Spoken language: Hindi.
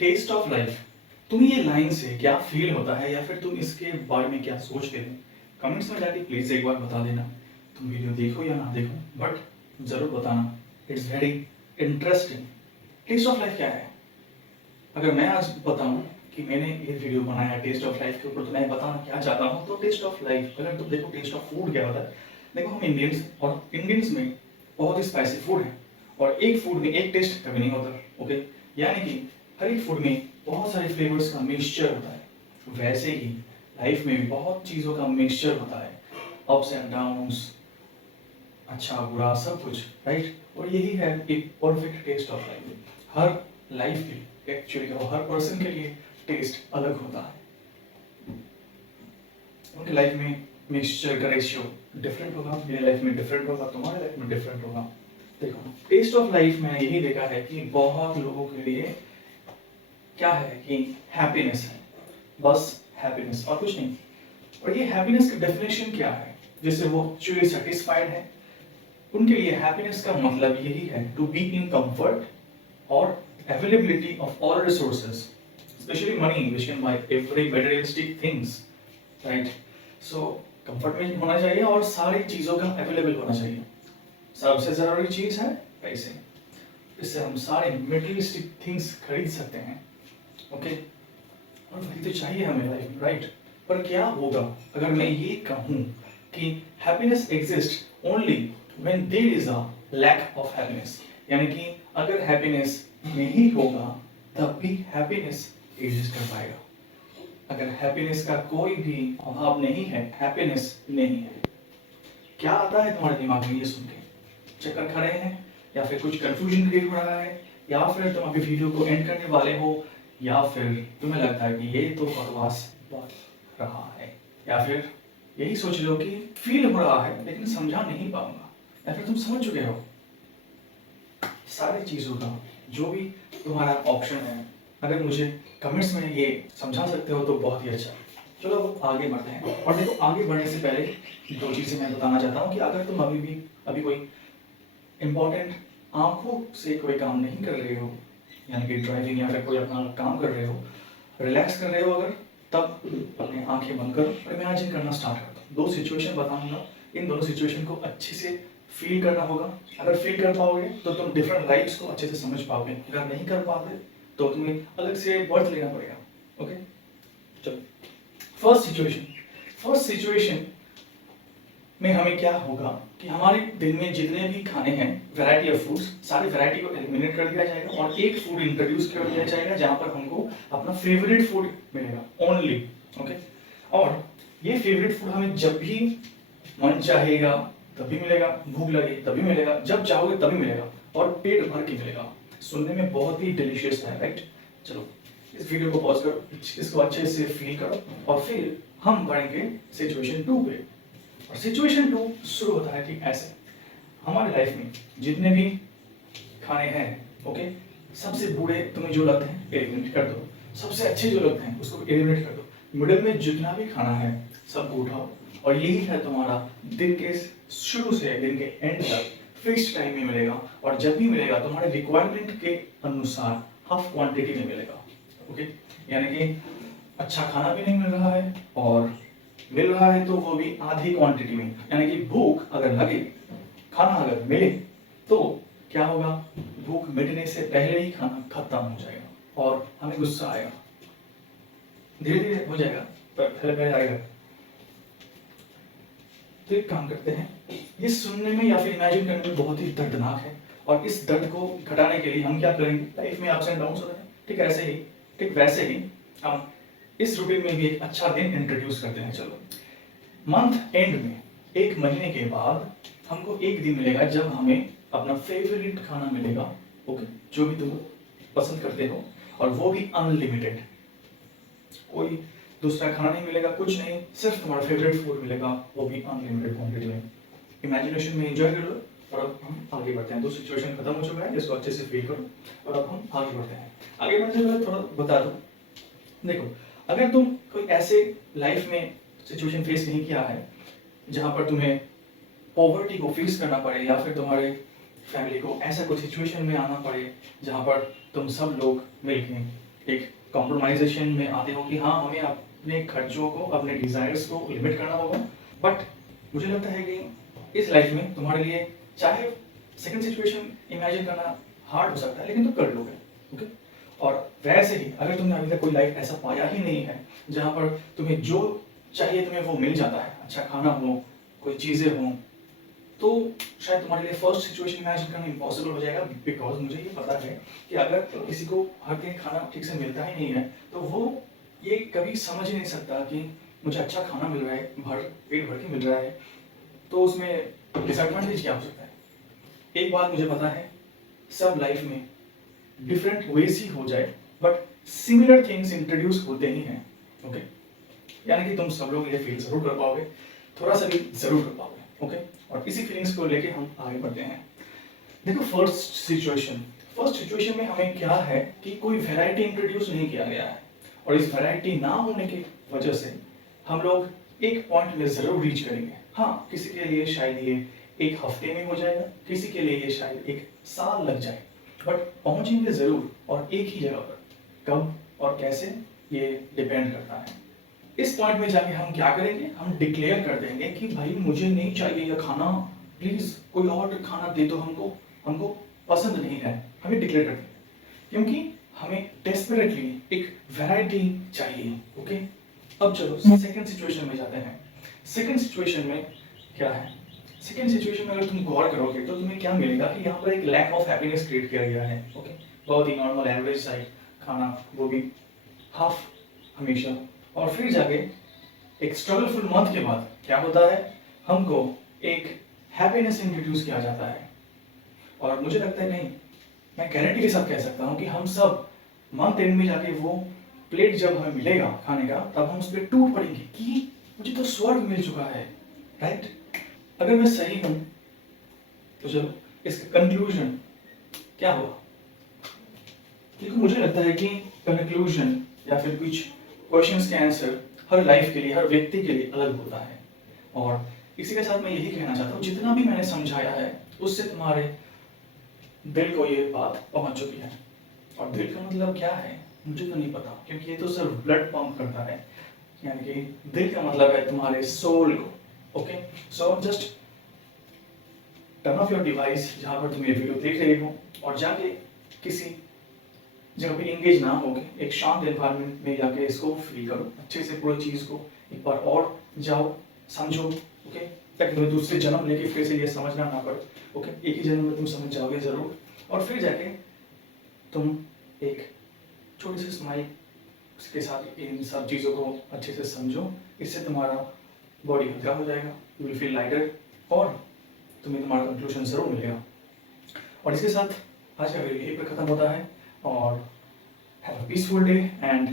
टेस्ट ऑफ लाइफ, तुम्हें ये लाइन से क्या फील होता है या फिर तुम इसके बारे में क्या सोचते हो? कमेंट्स में जाके प्लीज एक बार बता देना। तुम वीडियो देखो या ना देखो, बट जरूर बताना। It's very interesting. Taste of life क्या है? अगर मैं आज बताऊं कि मैंने ये वीडियो बनाया टेस्ट ऑफ लाइफ के ऊपर, तो मैं बताना क्या चाहता हूँ। तो टेस्ट ऑफ लाइफ, अगर तुम देखो टेस्ट ऑफ फूड क्या होता है। देखो हम इंडियंस, और इंडियंस में बहुत ही स्पाइसी फूड है, और एक फूड में एक टेस्ट कभी नहीं होता। ओके, यानी कि हर एक फूड में बहुत सारे फ्लेवर्स का मिक्सचर होता है। वैसे ही लाइफ में भी बहुत चीज़ों का मिक्सचर होता है, अप्स एंड डाउन्स, अच्छा बुरा सब कुछ, राइट। और यही है एक परफेक्ट टेस्ट ऑफ लाइफ। हर लाइफ के एक्चुअली हर पर्सन के लिए टेस्ट अलग होता है। उनके लाइफ में मिक्सचर का रेशियो डिफरेंट होगा, मेरे लाइफ में डिफरेंट होगा, तुम्हारे लाइफ में डिफरेंट होगा। देखो टेस्ट ऑफ लाइफ में यही देखा है कि बहुत लोगों के लिए क्या है कि हैप्पीनेस है, बस हैप्पीनेस और कुछ नहीं। और ये हैप्पीनेस का डेफिनेशन क्या है, जिससे वो एक्चुअली सेटिस्फाइड है। उनके लिए हैप्पीनेस का मतलब यही है टू बी इन कंफर्ट और availability of all resources, especially money, which can buy every materialistic things, right? So comfort में होना चाहिए और सारी चीज़ों का अवेलेबल होना चाहिए। सबसे ज़रूरी चीज़ है पैसे, इससे हम सारे मेटेरियलिस्टिक थिंग्स खरीद सकते हैं। ओके, और वही तो चाहिए हमें लाइफ में, राइट। पर क्या होगा अगर मैं ये कहूँ कि happiness exist only when there is a lack of happiness, यानी कि अगर हैप्पीनेस नहीं होगा तब भी हैप्पीनेस एग्जिस्ट कर पाएगा। अगर हैप्पीनेस का कोई भी अभाव नहीं है, हैप्पीनेस नहीं है। क्या आता है तुम्हारे दिमाग में ये सुन के? चक्कर खा रहे हैं, या फिर कुछ कंफ्यूजन क्रिएट हो रहा है, या फिर तुम अभी वीडियो को एंड करने वाले हो, या फिर तुम्हें लगता है कि ये तो बकवास बात रहा है, या फिर यही सोच लो कि फील हो रहा है लेकिन समझा नहीं पाऊंगा, या फिर तुम समझ चुके हो। सारी चीज़ों का जो भी तुम्हारा ऑप्शन है, अगर मुझे कमेंट्स में ये समझा सकते हो तो बहुत ही अच्छा। चलो अब आगे बढ़ते हैं। और देखो आगे बढ़ने से पहले दो चीज़ें मैं बताना चाहता हूँ कि अगर तुम अभी कोई इम्पोर्टेंट आंखों से कोई काम नहीं कर रहे हो, यानी कि ड्राइविंग या फिर कोई अपना काम कर रहे हो, रिलैक्स कर रहे हो अगर, तब अपनी आंखें बंद करो और इमेजिन करना स्टार्ट कर दो। दो सिचुएशन बताऊंगा, इन दोनों सिचुएशन को अच्छे से फील करना होगा। अगर फील कर पाओगे तो तुम डिफरेंट लाइफ्स को अच्छे से समझ पाओगे, अगर नहीं कर पाते तो तुम्हें अलग से बर्थ लेना पड़ेगा। ओके, चलो फर्स्ट सिचुएशन में हमें क्या होगा कि हमारे दिन में जितने भी खाने हैं, वैरायटी ऑफ फूड्स, सारी वैरायटी को एलिमिनेट कर दिया जाएगा और एक फूड इंट्रोड्यूस कर दिया जाएगा जहां पर हमको अपना फेवरेट फूड मिलेगा ओनली। ओके, और ये फेवरेट फूड हमें जब भी मन चाहेगा तभी मिलेगा, भूख लगे तभी मिलेगा, जब चाहोगे तभी मिलेगा, और पेट भर के मिलेगा। सुनने में बहुत ही डिलीशियस है, राइट। चलो इस वीडियो को पॉज करो, इसको अच्छे से फील करो, और फिर हम बढ़ेंगे सिचुएशन 2 पे। और सिचुएशन 2 शुरू होता है ठीक ऐसे। हमारे लाइफ में जितने भी खाने हैं, ओके, सबसे बुरे तुम्हें जो लगते हैं एलिमिनेट कर दो, सबसे अच्छे जो लगते हैं उसको एलिमिनेट कर दो, मिडिल में जितना भी खाना है सबको उठाओ, और यही है तुम्हारा दिन के शुरू से दिन के एंड तक फिक्स्ड टाइम में मिलेगा, और जब भी मिलेगा तुम्हारे रिक्वायरमेंट के अनुसार हाफ क्वांटिटी में मिलेगा। ओके, यानी कि अच्छा खाना भी नहीं मिल रहा है, और मिल रहा है तो वो भी आधी क्वांटिटी में, यानी कि भूख अगर लगे, खाना अगर मिले तो क्या होगा, भूख मिटने से पहले ही खाना खत्म हो जाएगा और हमें गुस्सा आएगा। धीरे धीरे हो जाएगा पर पहले पहले आएगा। तो एक काम करते हैं, ये सुनने में या फिर इमेजिन करने में बहुत ही दर्दनाक है, और इस दर्द को घटाने के लिए हम क्या करेंगे, लाइफ में अप्स एंड डाउन्स होते हैं, ठीक वैसे ही हम इस रूटीन में भी एक अच्छा दिन इंट्रोड्यूस करते हैं। चलो मंथ एंड में, एक महीने के बाद हमको एक दिन मिलेगा जब हमें अपना फेवरेट खाना मिलेगा। ओके, जो भी तुम पसंद करते हो, और वो भी अनलिमिटेड। कोई दूसरा खाना नहीं मिलेगा, कुछ नहीं, सिर्फ तुम्हारा फेवरेट फूड मिलेगा, वो भी अनलिमिटेड क्वांटिटी में। इमेजिनेशन में एंजॉय कर लो, और अब हम आगे बढ़ते हैं। दो सिचुएशन खत्म हो चुका है, जिसको अच्छे से फील करो, और अब हम आगे बढ़ते हैं। आगे बढ़ने से पहले थोड़ा बता दो, देखो अगर तुम कोई ऐसे लाइफ में सिचुएशन फेस नहीं किया है जहाँ पर तुम्हें पॉवर्टी को फेस करना पड़े, या फिर तुम्हारे फैमिली को ऐसा कोई सिचुएशन में आना पड़े जहाँ पर तुम सब लोग मिलके एक कॉम्प्रोमाइजेशन में आते हो कि हाँ हमें अपने खर्चों को, अपने डिजायर्स को लिमिट करना होगा। बट मुझे लगता है कि इस लाइफ में तुम्हारे लिए चाहे सेकंड सिचुएशन इमेजिन करना हार्ड हो सकता है, लेकिन तुम कर लोगे। ओके। और वैसे ही अगर तुमने अभी तक कोई लाइफ ऐसा पाया ही नहीं है जहाँ पर तुम्हें जो चाहिए तुम्हें वो मिल जाता है, अच्छा खाना हो, कोई चीज़ें हों, तो शायद तुम्हारे लिए फर्स्ट सिचुएशन इमेजिन करना इम्पॉसिबल हो जाएगा। बिकॉज मुझे ये पता है कि अगर किसी को हर दिन खाना ठीक से मिलता ही नहीं है तो वो ये कभी समझ ही नहीं सकता कि मुझे अच्छा खाना मिल रहा है, पेट भर के मिल रहा है, तो उसमें डिसएडवांटेज क्या हो सकता है। एक बात मुझे पता है, सब लाइफ में डिफरेंट वेज ही हो जाए बट सिमिलर थिंग्स इंट्रोड्यूस होते ही हैं। ओके। यानी कि तुम सब लोग ये फील जरूर कर पाओगे, थोड़ा सा भी जरूर कर पाओगे। ओके। और इसी फीलिंग्स को लेके हम आगे बढ़ते हैं। देखो फर्स्ट सिचुएशन में हमें क्या है कि कोई वैरायटी इंट्रोड्यूस नहीं किया गया है, और इस वैरायटी ना होने की वजह से हम लोग एक पॉइंट में जरूर रीच करेंगे। हाँ, किसी के लिए शायद ये एक हफ्ते में हो जाएगा, किसी के लिए ये शायद एक साल लग जाए, बट पहुंचेंगे जरूर, और एक ही जगह पर। कब और कैसे ये डिपेंड करता है। इस पॉइंट में जाके हम क्या करेंगे, हम डिक्लेयर कर देंगे कि भाई मुझे नहीं चाहिए यह खाना, प्लीज कोई और खाना दे दो, हमको हमको पसंद नहीं है। हमें डिक्लेयर कर देंगे क्योंकि हमें डेस्परेटली एक वैरायटी चाहिए। ओके। अब चलो सेकंड सिचुएशन में जाते हैं। सेकंड सिचुएशन में क्या है, सेकंड सिचुएशन में अगर तुम गौर करोगे तो तुम्हें क्या मिलेगा कि यहाँ पर एक लैक ऑफ हैप्पीनेस क्रिएट किया गया है। ओके। बहुत ही नॉर्मल एवरेज साइड खाना, वो भी हाफ हमेशा। और फिर जाके एक स्ट्रगलफुल मंथ के बाद क्या होता है, हमको एक हैप्पीनेस इंट्रोड्यूस किया जाता है। और मुझे लगता है, नहीं, मैं गारंटी के साथ कह सकता हूँ कि हम सब मंथ एंड में जाके वो प्लेट जब हमें मिलेगा खाने का, तब हम उस पर टूट पड़ेंगे कि मुझे तो स्वर्ग मिल चुका है। राइट। अगर मैं सही हूं तो चलो इसका कंक्लूजन क्या हुआ। क्योंकि मुझे लगता है कि कंक्लूजन या फिर कुछ क्वेश्चंस के आंसर हर लाइफ के लिए, हर व्यक्ति के लिए अलग होता है। और इसी के साथ मैं यही कहना चाहता हूँ, जितना भी मैंने समझाया है उससे तुम्हारे दिल को ये बात पहुंच चुकी है। और दिल का मतलब क्या है मुझे तो नहीं पता, क्योंकि ये तो सिर्फ ब्लड पंप करता है। यानी कि दिल का मतलब है तुम्हारे सोल को। Okay. So just turn off your device जहाँ पर तुम ये वीडियो देख रहे हो, और जाके किसी जगह पे इंगेज ना होगे, एक शांत एनवायरनमेंट में जाके इसको फील करो अच्छे से, पूरी चीज़ को एक बार और जाओ, समझो। ओके। ताकि तुम्हें दूसरे जन्म लेके फिर से ये समझना ना पड़े। ओके। एक ही जन्म में तुम समझ जाओगे ज़रूर, और फिर जाके तुम एक छोटी सी स्माइल के साथ इन सब चीज़ों को अच्छे से समझो। इससे तुम्हारा बॉडी हल्का हो जाएगा, यू विल फील लाइटर, और तुम्हें तुम्हारा कंक्लूजन ज़रूर मिलेगा। और इसके साथ आज का वीडियो यहीं पर ख़त्म होता है, और have a peaceful day and